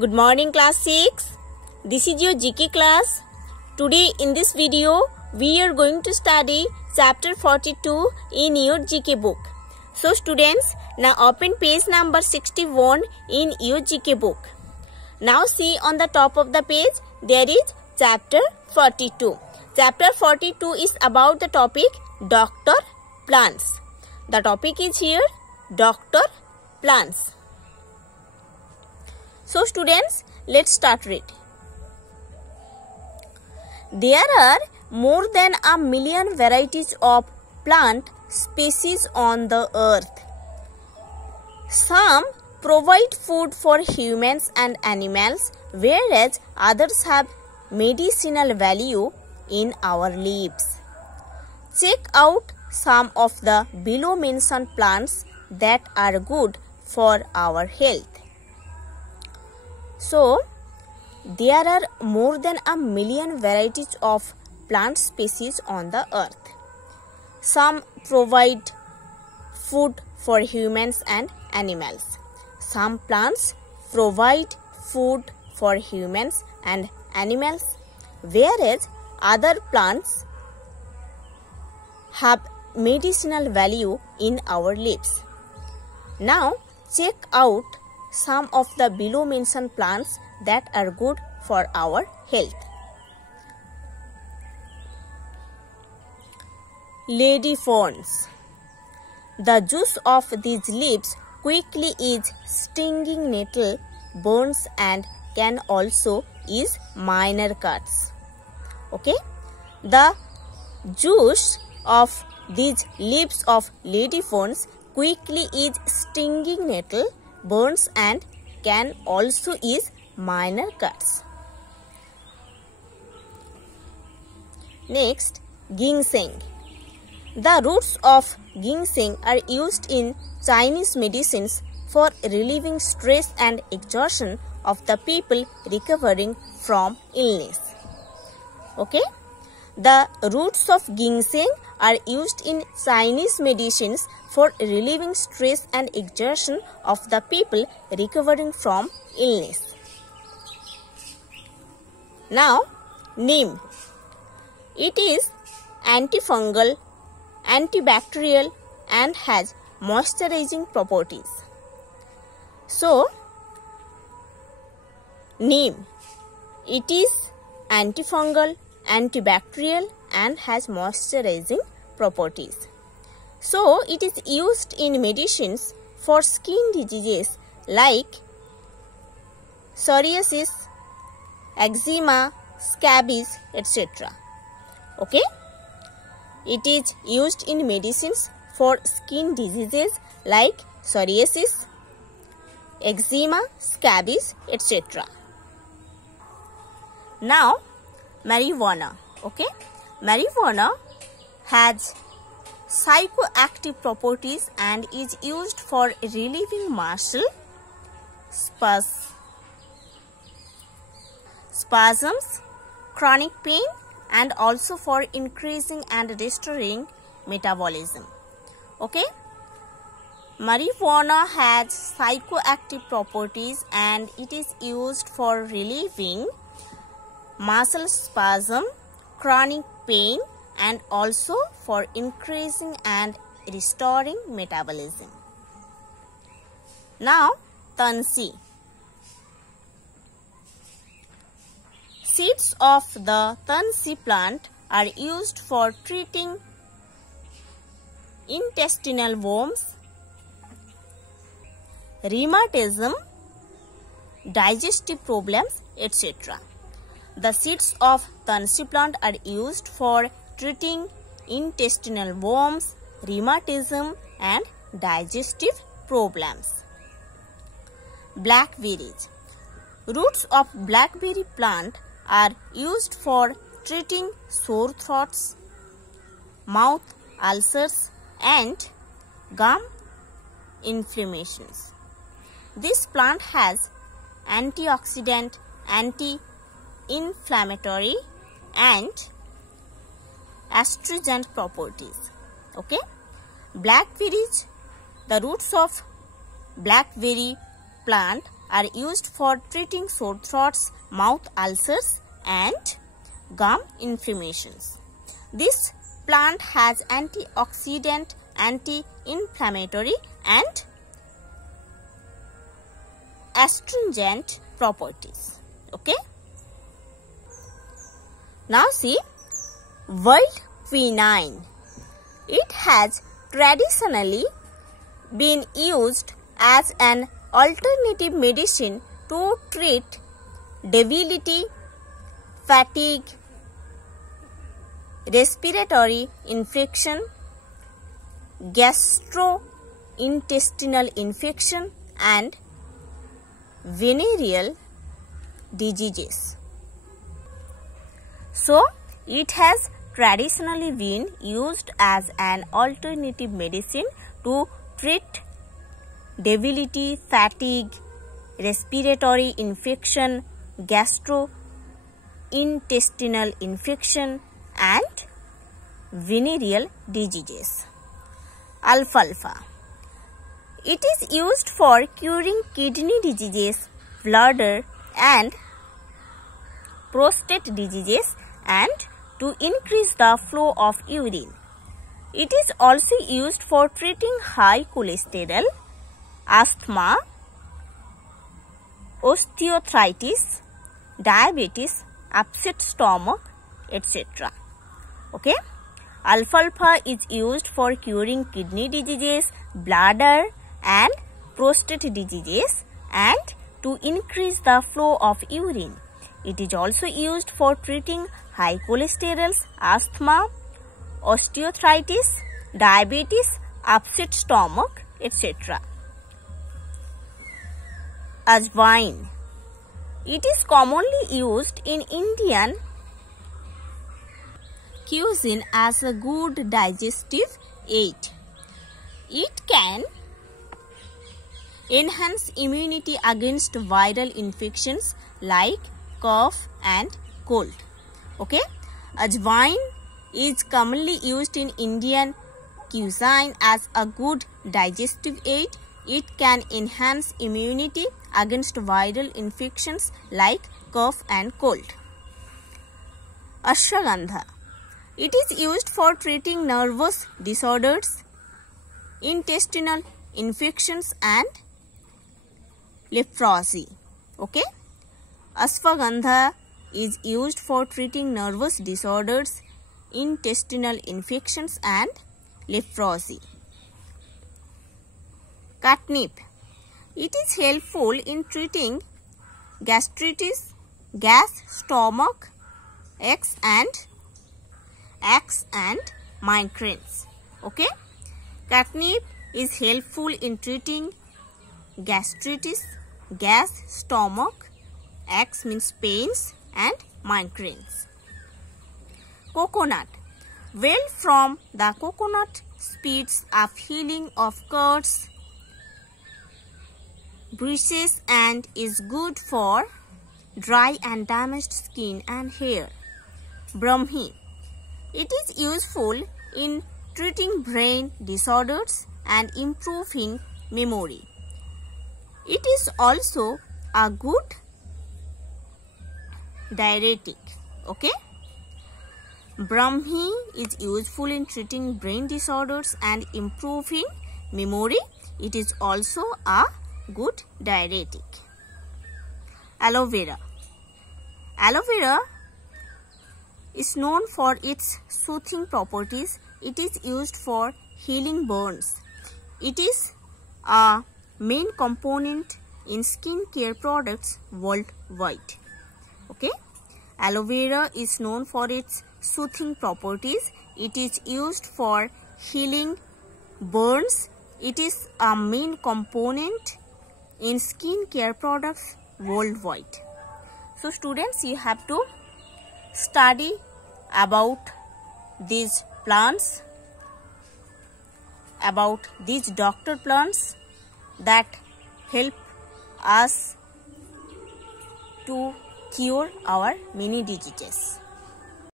Good morning class 6. This is your GK class. Today in this video we are going to study chapter 42 in your GK book. So students, now open page number 61 in your GK book. Now see on the top of the page there is chapter 42. Chapter 42 is about the topic doctor plants. The topic is here doctor plants. So students, let's start reading. There are more than 1 million varieties of plant species on the earth. Some provide food for humans and animals, whereas others have medicinal value in our lives. Check out some of the below mentioned plants that are good for our health. So, there are more than 1 million varieties of plant species on the earth. Some provide food for humans and animals. Some plants provide food for humans and animals, whereas other plants have medicinal value in our lives. Now, check out some of the below mentioned plants that are good for our health. Lady ferns. The juice of these leaves quickly eats stinging nettle, burns and can also ease minor cuts. Okay? The juice of these leaves of lady ferns quickly eats stinging nettle, burns and can also ease minor cuts. Next, ginseng. The roots of ginseng are used in Chinese medicines for relieving stress and exhaustion of the people recovering from illness. Okay? The roots of ginseng are used in Chinese medicines for relieving stress and exhaustion of the people recovering from illness. Now, neem. It is antifungal, antibacterial and has moisturizing properties. So, neem. It is antifungal, antibacterial and has moisturizing properties. So, it is used in medicines for skin diseases like psoriasis, eczema, scabies, etc. Okay? It is used in medicines for skin diseases like psoriasis, eczema, scabies, etc. Now, marijuana. Okay? Marijuana has psychoactive properties and is used for relieving muscle spasms, chronic pain and also for increasing and restoring metabolism. Okay? Marijuana has psychoactive properties and it is used for relieving muscle spasm, chronic pain and also for increasing and restoring metabolism. Now, Tansi. Seeds of the Tansi plant are used for treating intestinal worms, rheumatism, digestive problems, etc. The seeds of Tansi plant are used for treating intestinal worms, rheumatism and digestive problems. Blackberries. Roots of blackberry plant are used for treating sore throats, mouth ulcers and gum inflammations. This plant has antioxidant, anti-inflammatory and astringent properties. Okay? Blackberries, the roots of blackberry plant are used for treating sore throats, mouth ulcers and gum inflammations. This plant has antioxidant, anti-inflammatory and astringent properties. Okay. Now see, wild quinine. It has traditionally been used as an alternative medicine to treat debility, fatigue, respiratory infection, gastrointestinal infection and venereal diseases. So, it has traditionally been used as an alternative medicine to treat debility, fatigue, respiratory infection, gastrointestinal infection and venereal diseases. Alfalfa. It is used for curing kidney diseases, bladder and prostate diseases and to increase the flow of urine. It is also used for treating high cholesterol, asthma, osteoarthritis, diabetes, upset stomach, etc. Okay. Alfalfa is used for curing kidney diseases, bladder and prostate diseases and to increase the flow of urine. It is also used for treating high cholesterol, asthma, osteoarthritis, diabetes, upset stomach, etc. Ajwain. It is commonly used in Indian cuisine as a good digestive aid. It can enhance immunity against viral infections like cough and cold. Okay, ajwain is commonly used in Indian cuisine as a good digestive aid. It can enhance immunity against viral infections like cough and cold. Ashwagandha. It is used for treating nervous disorders, intestinal infections and leprosy. Okay. Ashwagandha is used for treating nervous disorders, intestinal infections and leprosy. Catnip. It is helpful in treating gastritis, gas, stomach aches and migraines. Okay. Catnip is helpful in treating gastritis, gas, stomach aches means pains and migraines. Coconut. Well from the coconut speeds up healing of cuts, bruises and is good for dry and damaged skin and hair. Brahmi. It is useful in treating brain disorders and improving memory. It is also a good diuretic. Okay. Brahmi is useful in treating brain disorders and improving memory. It is also a good diuretic. Aloe vera. Aloe vera is known for its soothing properties. It is used for healing burns. It is a main component in skin care products worldwide. Okay. Aloe vera is known for its soothing properties. It is used for healing burns. It is a main component in skin care products worldwide. So students, you have to study about these plants, about these doctor plants that help us to cure our many diseases.